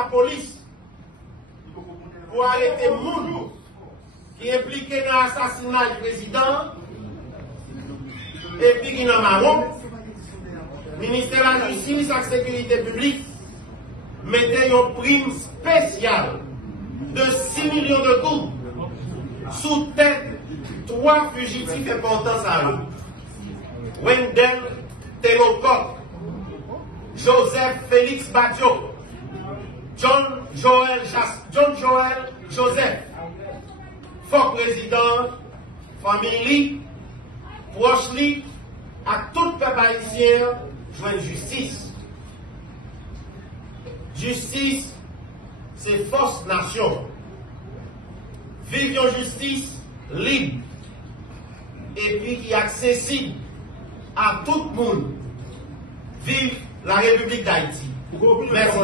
la police pour arrêter moun qui est impliqué dans l'assassinat du président et puis qui n'a marron. Ministère de la Justice et de la Sécurité publique mettait une prime spéciale de 6 millions de coups sous tête 3 fugitifs importants à eux. Wendell Théocoq, Joseph Félix Badjo, John Joel Joseph, fort président, famille, proche li, à tout peuple haïtien, joindre justice. Justice, c'est force nation. Vive une justice libre et puis qui est accessible à tout le monde. Vive la République d'Haïti. Merci.